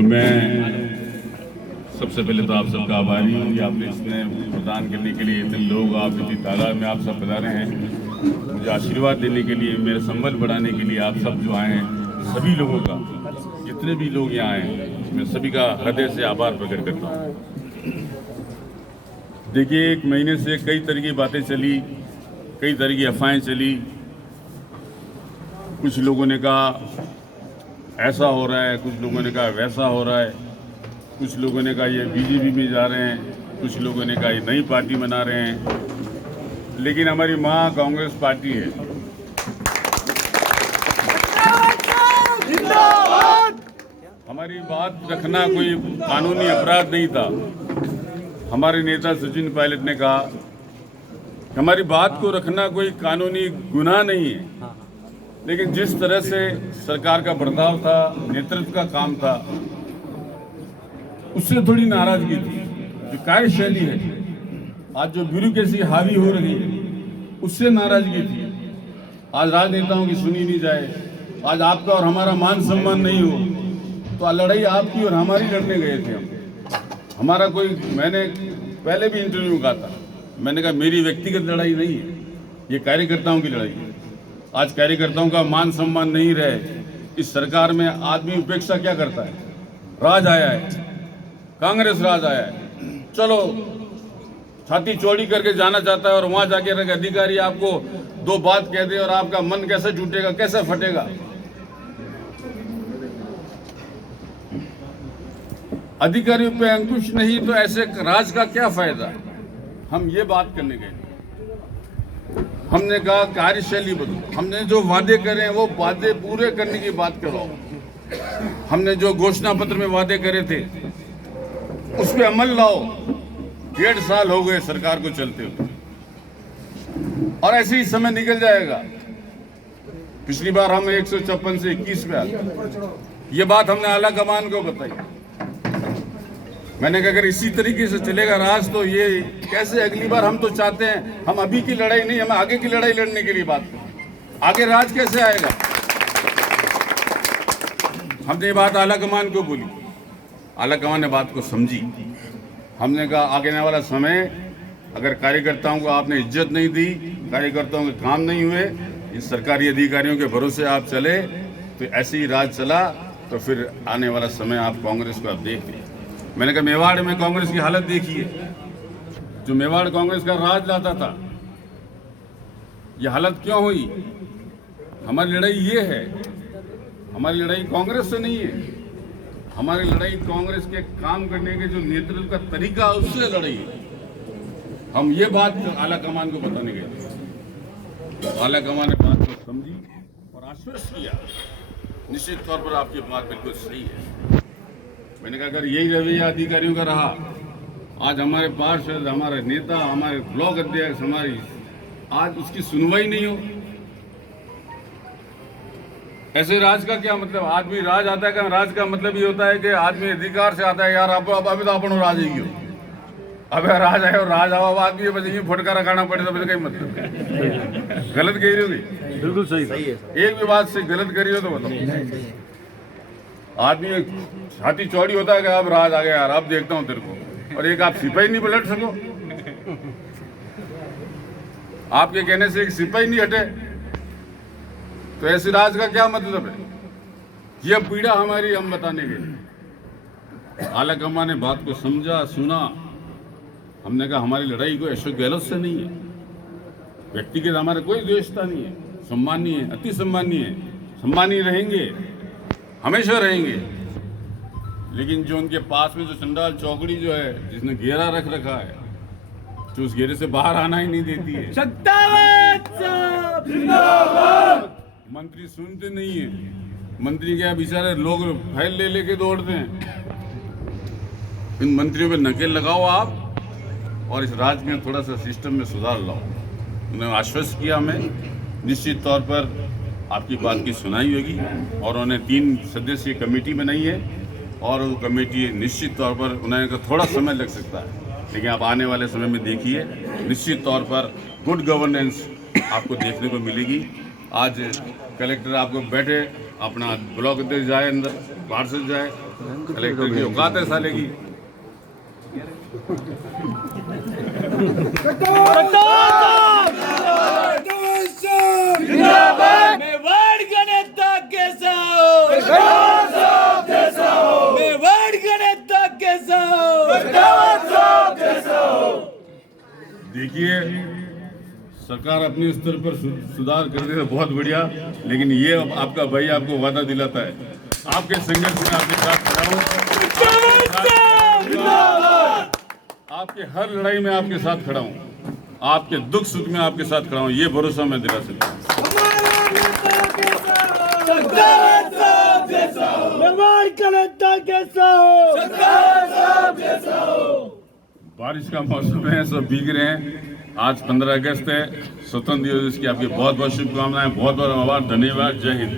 मैं सबसे पहले तो आप सबका आभारी हूँ कि आपने इसमें प्रदान करने के लिए इतने लोग, आप इतनी तादाद में आप सब पधारे हैं, मुझे आशीर्वाद देने के लिए, मेरा संबल बढ़ाने के लिए आप सब जो आए हैं, सभी लोगों का, जितने भी लोग यहाँ आए हैं, मैं सभी का हृदय से आभार प्रकट करता हूँ। देखिए, 1 महीने से कई तरह की बातें चली, कई तरह की अफवाहें चली। कुछ लोगों ने कहा ऐसा हो रहा है, कुछ लोगों ने कहा वैसा हो रहा है, कुछ लोगों ने कहा ये बीजेपी में जा रहे हैं, कुछ लोगों ने कहा ये नई पार्टी बना रहे हैं। लेकिन हमारी माँ कांग्रेस पार्टी है। हमारी बात रखना कोई कानूनी अपराध नहीं था। हमारे नेता सचिन पायलट ने कहा हमारी बात को रखना कोई कानूनी गुनाह नहीं है, लेकिन जिस तरह से सरकार का बर्ताव था, नेतृत्व का काम था, उससे थोड़ी नाराजगी थी। जो कार्यशैली है, आज जो ब्यूरोक्रेसी हावी हो रही है, उससे नाराजगी थी। आज राजनेताओं की सुनी नहीं जाए, आज आपका और हमारा मान सम्मान नहीं हो, तो लड़ाई आपकी और हमारी लड़ने गए थे हम। हमारा कोई, मैंने पहले भी इंटरव्यू में कहा था, मैंने कहा मेरी व्यक्तिगत लड़ाई नहीं है, ये कार्यकर्ताओं की लड़ाई है। आज कार्यकर्ताओं का मान सम्मान नहीं रहे, इस सरकार में आदमी उपेक्षा क्या करता है? राज आया है, कांग्रेस राज आया है, चलो छाती चौड़ी करके जाना चाहता है और वहां जाके अगर अधिकारी आपको 2 बात कह दे और आपका मन कैसे टूटेगा, कैसे फटेगा? अधिकारियों पे अंकुश नहीं तो ऐसे राज का क्या फायदा? हम ये बात करने गए। हमने कहा कार्यशैली बदलो, हमने जो वादे करे हैं वो वादे पूरे करने की बात करो। हमने जो घोषणा पत्र में वादे करे थे उस पर अमल लाओ। 1.5 साल हो गए सरकार को चलते हुए और ऐसे ही समय निकल जाएगा। पिछली बार हम 156 से 21 पे आ गए। ये बात हमने आला कमान को बताई। मैंने कहा अगर इसी तरीके से चलेगा राज तो ये कैसे? अगली बार हम तो चाहते हैं हम अभी की लड़ाई नहीं, हम आगे की लड़ाई लड़ने के लिए बात करें। आगे राज कैसे आएगा? हमने ये बात आला कमान को बोली, आला कमान ने बात को समझी। हमने कहा आगे आने वाला समय, अगर कार्यकर्ताओं को आपने इज्जत नहीं दी, कार्यकर्ताओं के काम नहीं हुए, इस सरकारी अधिकारियों के भरोसे आप चले, तो ऐसे ही राज चला तो फिर आने वाला समय आप कांग्रेस को आप देख लें। मैंने कहा मेवाड़ में कांग्रेस की हालत देखिए, जो मेवाड़ कांग्रेस का राज लाता था, ये हालत क्यों हुई? हमारी लड़ाई ये है, हमारी लड़ाई कांग्रेस से नहीं है, हमारी लड़ाई कांग्रेस के काम करने के जो नेतृत्व का तरीका है उससे लड़ाई है। हम ये बात आला कमान को बताने गए, आला कमान ने बात को समझी और आश्वस्त किया, निश्चित तौर पर आपकी बात बिल्कुल सही है। मैंने कहा अगर यही रवैया अधिकारियों का रहा, आज हमारे पार्षद, हमारे नेता, हमारे ब्लॉक अध्यक्ष, हमारी आज उसकी सुनवाई नहीं हो, ऐसे राज का क्या मतलब? आदमी राज आता है, क्या राज का मतलब ये होता है कि आदमी अधिकार से आता है, यार अब अभी तो अपन राज ही हो, अब राज आए और राज आवा आदमी बस ये फटकारा खाना पड़े तो कहीं मतलब गलत कह रही होगी? बिल्कुल सही है। एक भी बात से गलत करी हो तो बताओ। आदमी छाती चौड़ी होता है कि अब राज आ गया यार, अब देखता हूं तेरे को, और एक आप सिपाही नहीं पलट सको? आपके कहने से एक सिपाही नहीं हटे तो ऐसे राज का क्या मतलब है? यह पीड़ा हमारी हम बताने गए। आला कमान ने बात को समझा, सुना। हमने कहा हमारी लड़ाई कोई अशोक गहलोत से नहीं है, व्यक्तिगत हमारा कोई द्वेषता नहीं है, सम्मानीय है, अति सम्मानीय है, सम्मानीय रहेंगे, हमेशा रहेंगे। लेकिन जो उनके पास में जो चंडाल चौकड़ी जो है, जिसने घेरा रख रखा है, जो उस घेरे से बाहर आना ही नहीं देती है, मंत्री सुनते नहीं है। मंत्री क्या बेचारे लोग फाइल ले लेके दौड़ते हैं। इन मंत्रियों पे नकेल लगाओ आप और इस राज्य में थोड़ा सा सिस्टम में सुधार लाओ। उन्होंने आश्वस्त किया हमें, निश्चित तौर पर आपकी बात की सुनाई होगी, और उन्होंने 3 सदस्यीय कमेटी बनाई है और वो कमेटी निश्चित तौर पर, उन्होंने कहा थोड़ा समय लग सकता है, लेकिन आप आने वाले समय में देखिए निश्चित तौर पर गुड गवर्नेंस आपको देखने को मिलेगी। आज कलेक्टर आपको बैठे अपना ब्लॉक अध्यक्ष जाए अंदर, पार्षद जाए, कलेक्टर की औकात है साले की। मेवाड़ का नेता कैसा हो? मेवाड़ का नेता कैसा हो? देखिए, सरकार अपने स्तर पर सुधार कर रही है, बहुत बढ़िया, लेकिन ये आपका भाई आपको वादा दिलाता है, आपके संघर्ष में आपके साथ खड़ा हूं, आपके हर लड़ाई में आपके साथ खड़ा हूं, आपके दुख सुख में आपके साथ खड़ा हूं, ये भरोसा मैं दिला सकता हूं। मेवाड़ का नेता कैसा हो? बारिश का मौसम है, सब भीग रहे हैं। आज 15 अगस्त है, स्वतंत्र दिवस की आपकी बहुत बहुत शुभकामनाएं, बहुत बहुत आभार, धन्यवाद, जय हिंद।